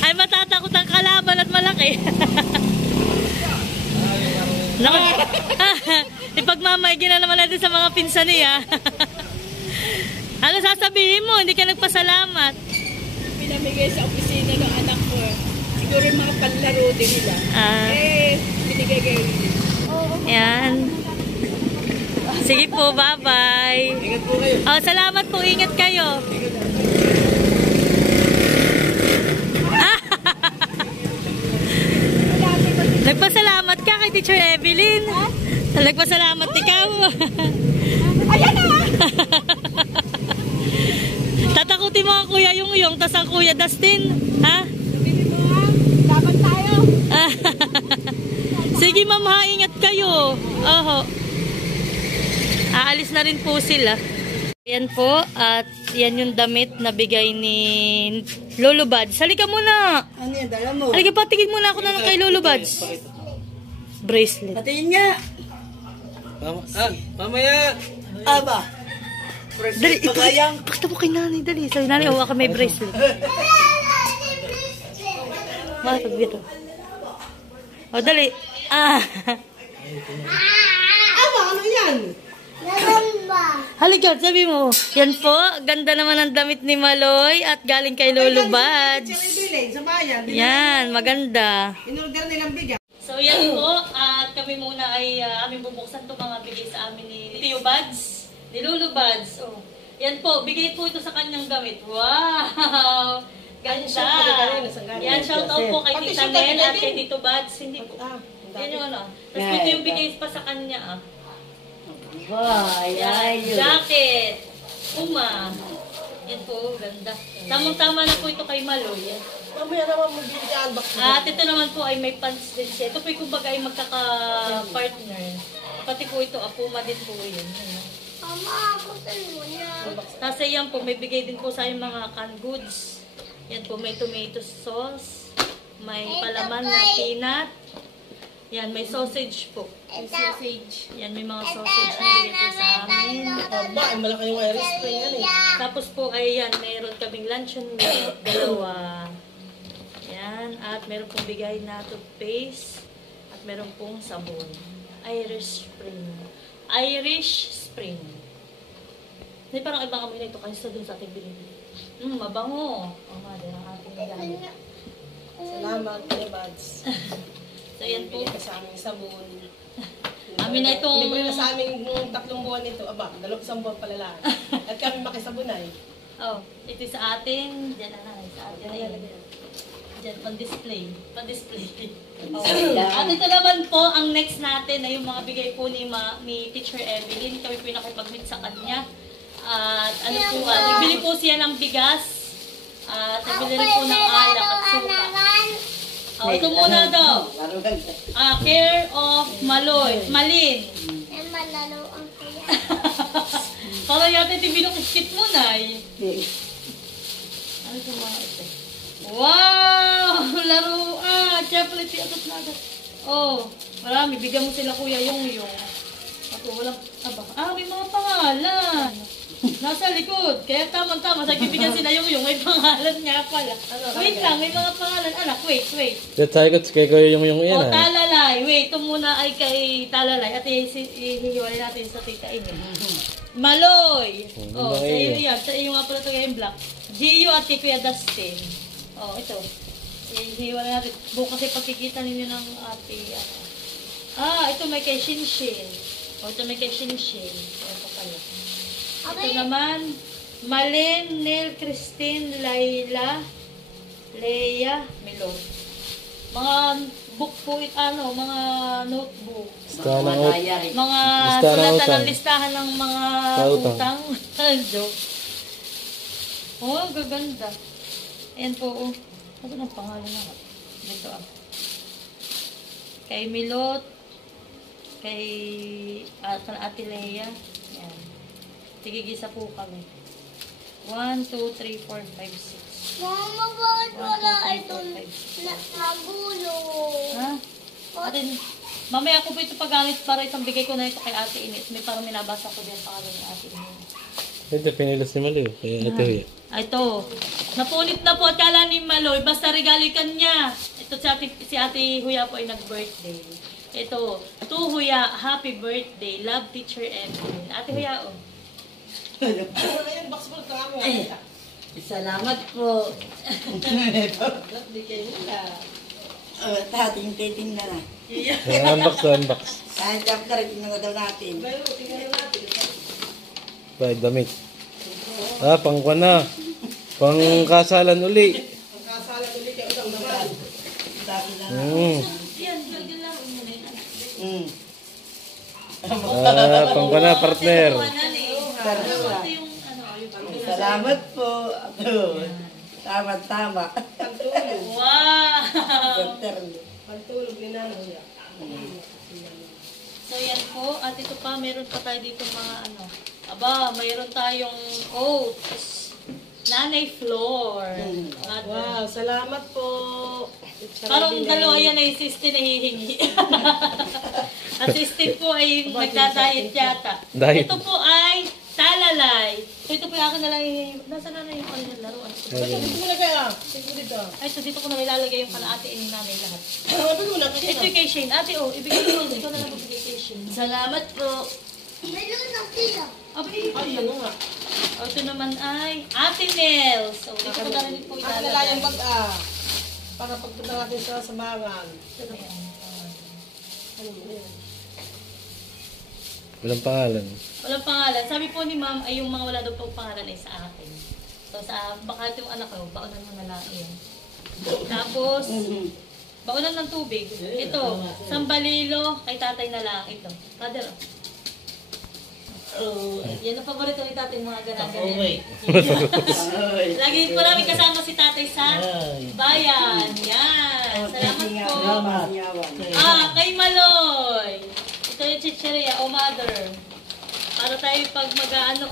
Ay, matatakot ang kalaban at malaki. Ipagmamaigin na naman natin sa mga pinsan niya. Ano sasabihin mo? Hindi ka nagpasalamat. Pinamigay sa opisina ng anak ko. Siguro yung mga panlaro din nila. Binigay kayo. Yan. Sige po, bye-bye. Ingat po kayo. Oh, salamat po, ingat kayo. Nagpasalamat ka kay Teacher Evelyn. Nagpasalamat ikaw. Ayan na! Tatakutin mo ang Kuya Yung, tas ang Kuya Dustin. Ha? Sabihin mo ha, dapat tayo. Sige ma'am ha, ingat kayo. Oho. Aalis na rin po sila. Yan po, at yan yung damit na bigay ni Lolo Buds. Halika muna. Ano yan, dala mo? Halika, patingin muna ako na kay Lolo Buds. Bracelet. Patingin niya. Mamaya. Aba. Dali, ipakita mo kay nanay, dali. Sabi nanay, hawa ka may bracelet. Matag dito. O, dali. Aba, ano yan? Halika, sabi mo. Yan po, ganda naman ang damit ni Maloy at galing kay Lolo Buds. Sa bayan. Yan, maganda. Inorder nilang bigas. So yan po, at kami muna ay aming bubuksan itong mga bigay sa amin ni Tio Buds, ni Lolo Buds. Oh, yan po, bigay po ito sa kanyang damit. Wow! Ganda! Yan, shout out po kay Tita Nel at kay Tito Buds. Hindi po. Yan yung ano. Tapos ito yung bigay pa sa kanya. Yan, jacket. Puma. Yan po, ganda. Tamang-tama na po ito kay Maloy. Mamaya naman mo bibigyan. At ito naman po ay may pants din siya. Ito po yung kumbaga ay magkaka-partner. Pati po ito, Puma din po yun. Mama, kutin mo yan. Tapos yan po, may bigay din po sa yung mga canned goods. Yan po, may tomato sauce. May palaman na peanut. Yan, may sausage po. May sausage. Yan, may mga sausage na bigay po sa amin. Aba, ay malaki yung iris spray yan eh. Tapos po, ayan, mayroon kaming luncheon meat. Dalawa. Yan, at meron pong bigay na toothpaste. At meron pong sabon. Irish Spring. Irish Spring. Hindi, parang ibang amoy na ito kasi sa dun sa ating binibili. Mabango. O nga, din ang ating gamit. Salamat, Kuya Buds. So, yan po. Bigyan ka sa aming sabon. Amin na itong... Libre na sa aming 3 buwan nito. Aba, 2 buwan pala lang. At kami makisabunay. Oh, ito sa atin. Diyan na, sa atin na yan. Diyan, pan-display. Pan-display. Oh. At ito naman po, ang next natin ay yung mga bigay po ni Teacher Evelyn. Kami po yung nakipag-meet sa kanya. At ano po, nagbili po siya ng bigas. At nagbili rin po ng alak at suka. Oh, ito muna daw. Care of Maloy. Malin. Yan malaro ang kuya. Parang yata ito binukit mo na eh. Ano ito mga ito? Wow! Laruan! Chocolate atot na agad. Oh, marami. Bigyan mo sila Kuya Yung. Ako walang... Aba. May mga pangalan. Nasa likod. Kaya tama-tama. Sa bibigyan sila Yung. May pangalan nga pala. Wait lang. May mga pangalan. Anak, wait. Tayo kay Kuya Yung yan. Oh, Talalay. Wait. Ito muna ay kay Talalay. At hihiwalay natin sa tita Ine. Maloy. Oh, sa iyo yan. Sa iyo nga pala ito yung black. Gio at kay Kuya Dustin. Oh, ito. Hihiwalay natin. Bukas ay pagkikita ninyo ng ate. Ito may kay Shinshin. Oh, ito may kay Shinshin. Ito pala. Ito naman, Malin, Nel, Christine, Layla, Leia, Milo. Mga book po, mga notebook. Mga sulatan ng listahan ng mga utang. Joke. Oh, gaganda. Ayan po, oh. Ano ng pangalan na? Dito, Kay Milot, kay Ate Leia. Ayan. Tigigisa po kami. 1, 2, 3, 4, 5, 6. Mama, bakit wala ito nagulo? Ha? Atin, Mamaya ko po ito paggamit para itong bigay ko na ito kay Ate Ines. May parang minabasa ko din pangalan ni Ate Ines. Ito, pinilas ni Maloy. Kaya ito Huya. Ito. Napunit na po at kala ni Maloy. Basta regalo kanya. Ito si Ate Huya po ay nag-birthday. Ito. To Huya, happy birthday. Love Teacher Evelyn. Ate Huya, oh. Salamat po. Tating titing na na. Unbox. Kahit chapter, tingnan daw natin. Ba, damit. Pang na. Pang kasalan uli. Yan, laro mo na yun. Pang na, partner. Ito yung Salamat po. Tama. wow! Chapter. So yan po, at ito pa, meron pa tayo dito mga ano. Aba, mayroon tayong oats. Nanay Floor. Wow, salamat po. Parang dalawa yan ay assistant na hihingi. Assistant po ay magdadayet yata. Diet. Ito po ay talalay. So ito po yung akin na lang nasa na yung ano yung laruan. Dito mo na kaya. Dito dito. Ay, so dito ko na ilalagay yung kalaate ni nanay lahat. Ano mo na Ito yung kay Shane. Ate, oh, ibigay ko. Ikaw na lang magbigay kay Shane. Salamat po. Meron ang tila. Abay, Ay, ano nga. oh, ito naman ay Ate Nels. So, dito ko na rin po Ang ilalagay. lalayang bag para pagpunta natin sa samaran. Walang pangalan. Walang pangalan. Sabi po ni ma'am ay yung mga wala daw pong pangalan ay sa akin. So, baka yung anak ko, baunan mo na lang yan. Tapos, baunan ng tubig. Ito, sambalilo, kay tatay na lang. Ito. Father, yan ang paborito ni tatay, mga ganang-ganyan. Lagi po namin kasama si tatay sa bayan. Yan. Salamat po. Kay Maloy. Ito yung chicheria o mother. Para tayo pag mag-ano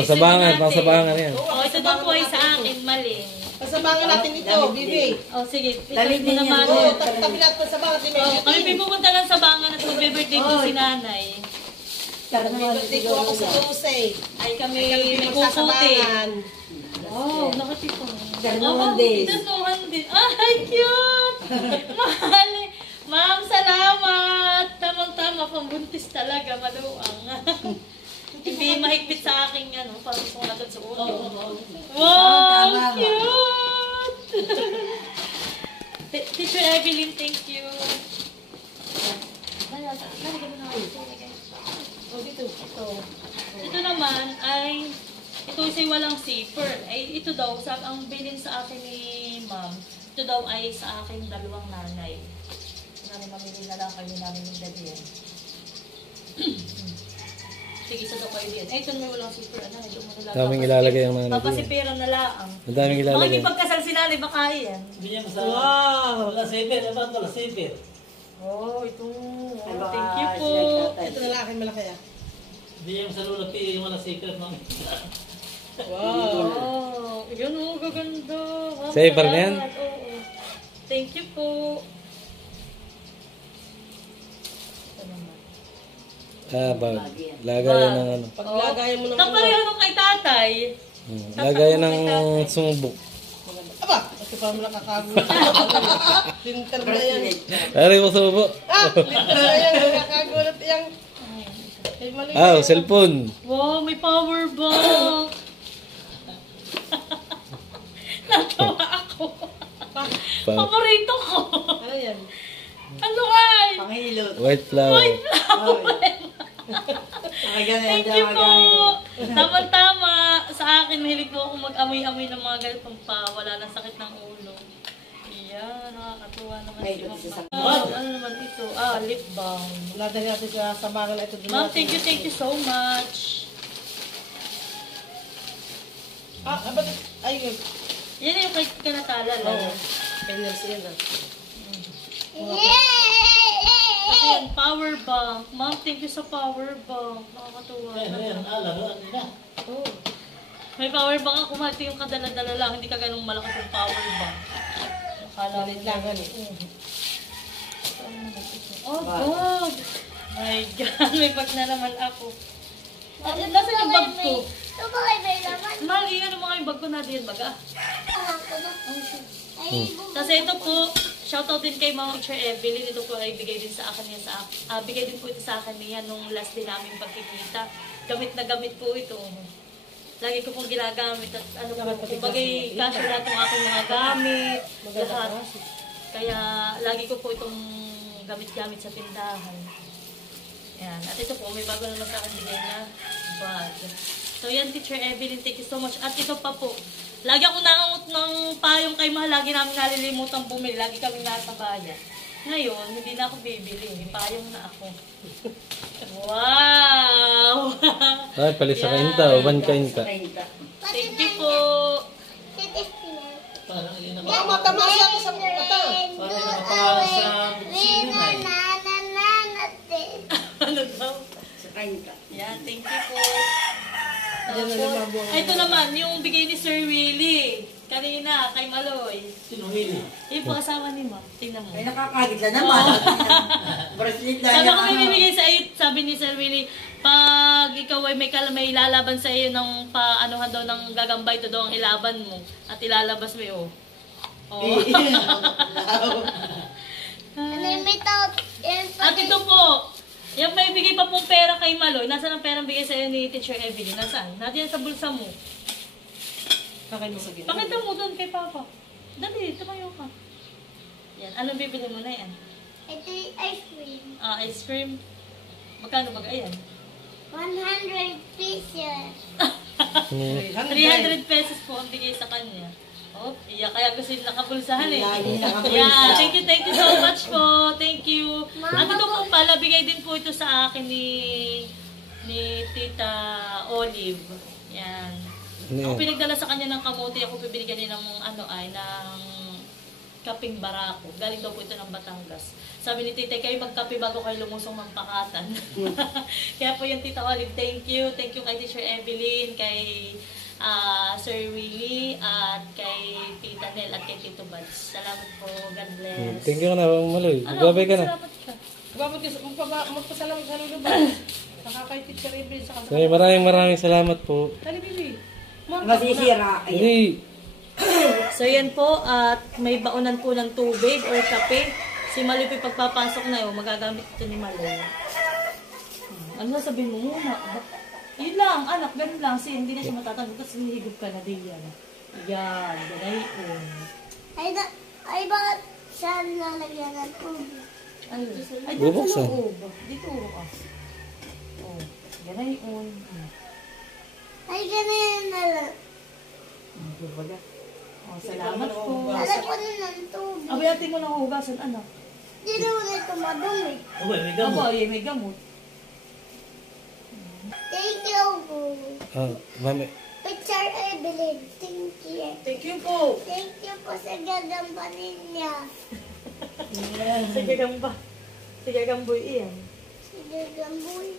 Pasabangan yan. ito daw po ay sa akin, maling. Pasabangan natin ito, Bibi. Sige. Damit Ito din naman. yan. Tabi natin pasabangan natin. Kami pupunta lang sa bangan at magbe-birthday po si nanay. Birthday ko ako sa Tuesday. Ay kami Kami nagkukuti. magsasabangan. Oh, nakatipon. Danuhan din. Danuhan din. Ay, cute! Mahal. Ma'am, salamat! Tamang-tama, pambuntis talaga, maluang. Hindi mahigpit sa akin yan, parang sumagat sa ulo. Wow, cute! Teacher Evelyn, thank you. Ito naman ay, ito isa'y walang zipper. Ay, ito daw, ang bilin sa akin ni ma'am, ito daw ay sa aking dalawang nanay. Mamili na lang kayo namin yung gabi yan. Sige, isa daw kayo din. Eh, ito may walang zipper. Daming ilalagay ang mga papasipiran na lang. Ang daming ilalagay. Makikipagkasal si nanay, baka yan. Wow! Wala sipir, ano ba ito? Sipir. Oh, ito. Thank you po. Ito na lang akin malaki Hindi yung sa lula pili yung wala sipir, ma'am. Wow! Oh, yun o, gaganda. Wow, Safer na yan? salamat. Oo. Thank you po. Ito naman. Lagayan ng ano. Paglagayan mo ng Kapareho nung kay tatay. Lagayan ng sumubok. Aba! Ito pa mo nakakagulat. Linter na yan. Ari mo sumubok. Linter na yan. Nakakagulat yan. Ay, mali. Cellphone. Wow, may power bank. Natawa ako. Paborito ko. Ano yan? Ano ay? Panghilot. White flower. Thank you po. Tama-tama. Sa akin, mahilig po ako mag-amoy-amoy ng mga ganitong wala ng sakit ng ulo. Iyan, nakakatuwa naman si Mama. Ano naman ito? Lip balm. Nadali natin sa sabangan na ito. Ma'am, thank you so much. Ba't? Ay, Yan yung kay Kanatala lang. ganyan siya na. Kasi yan, power bank. Ma'am, thank you sa power bank. Nakakatuwa. Ayan, laro na. Oh. May power bank ako, mati yung kadala-dala lang. Hindi ka ganung malakas yung power bank. Akala Lalit lang, ano? Oh, God! My God, may bag na naman ako. Nasaan yung bag ko? Ito ba kayo may laman? Mali, ano mga yung bag ko na din, baga. Ako na. Ay, Kasi ito po, shoutout din kay Mama Teacher Evelyn. Ito po ay bigay din sa akin niya bigay din po ito sa akin niya nung last din namin pagkikita. Gamit na gamit po ito. Lagi ko pong ginagamit at ano po, kumbagay kasya lahat ng aking mga gamit, lahat. Kaya lagi ko po itong gamit-gamit sa tindahan. Yan. At ito po, may bago naman sa akin bigay niya bag. So yan, Teacher Evelyn, thank you so much. At ito pa po, lagi ako nangangot ng payong kay Mahal. Lagi namin nalilimutan bumili. Lagi kami nasa bayan. Ngayon, hindi na ako bibili. May payong na ako. Wow! Ay, palisakain ta. Uban kain ta. Thank you po. Parang yun naman. Mama, tamasya ko sa mata. Parang nakapangalan sa buksina eh. Ano daw? Sakain ka. Yan, thank you po. Ito naman, yung bigay ni Sir Willie. Kanina, kay Maloy. Sino Willie? Yung po kasama ni Ma. Tingnan mo. Ay, nakakagit na naman. Bracelet na Sabi yan. ko may bibigay sa iyo, sabi ni Sir Willie, pag ikaw ay may lalaban sa iyo ng paanuhan daw ng gagambay, ito daw ang ilaban mo. At ilalabas mo yun. Oh. Ano yung may tawag? At ito po, yung may bigay pa pong pera kay Maloy. Nasaan ang perang bigay sa iyo ni Teacher Evelyn? Nasaan? Nandiyan sa bulsa mo. Pakita mo doon kay Papa. Dali, tumayo ka. Yan, anong bibili mo na yan? Ito yung ice cream. Ice cream. Magkano ba? Ayan. 100 pesos. 300 pesos po ang bigay sa kanya. Oh, iya kaya gusto yung nakapulsahan eh. Lagi nakapulsa. Yeah, thank you so much po. Thank you. At ito po pala, bigay din po ito sa akin ni Tita Olive. Yan. Ako pinagdala sa kanya ng kamote, ako bibigyan niya ng ng kaping barako. Galing daw po ito ng Batangas. Sabi ni Tita, kayo magkape bago kayo lumusong ng pakatan. Kaya po yung Tita Olive, thank you. Thank you kay Teacher Evelyn, kay Sir Willie, at kay Tita Nel, at kay Tito Bads. Salamat po. God bless. Thank you na, Maloy. Magbabay ka na. Salamat ka. Magpasalamat sa lulo ba? Nakakay Teacher Evelyn sa Okay, maraming salamat po. Dali, bibi. Masisira. Ayan. Hindi. So yan po, at may baunan po ng tubig or kape. Si Maloy po pagpapasok na yun, magagamit ito ni Maloy. Ano sabihin mo muna? Yun lang, anak, ganun lang. Kasi hindi na siya matatanggap. Tapos hinihigop ka na din yan. Yan, ganay yun. Ay, bakit saan lalagyan ng tubig? Ayun. Ay, Bubuksan. dito sa loob. Dito ka. Oh, ganay yun. Ay, ganyan na lang. Oh, salamat po. Lalagyan ko na ng tubig. Abayatin mo ng hugasan, anak. Hindi naman ito madumi. Oh, may gamot. Aba, ay, may gamot. Thank you. Mami. Teacher Evelyn, thank you. Thank you po. Thank you po sa gagamba ninyo. Sige gamba. Sige gamboy iyan. Sa gagamboy.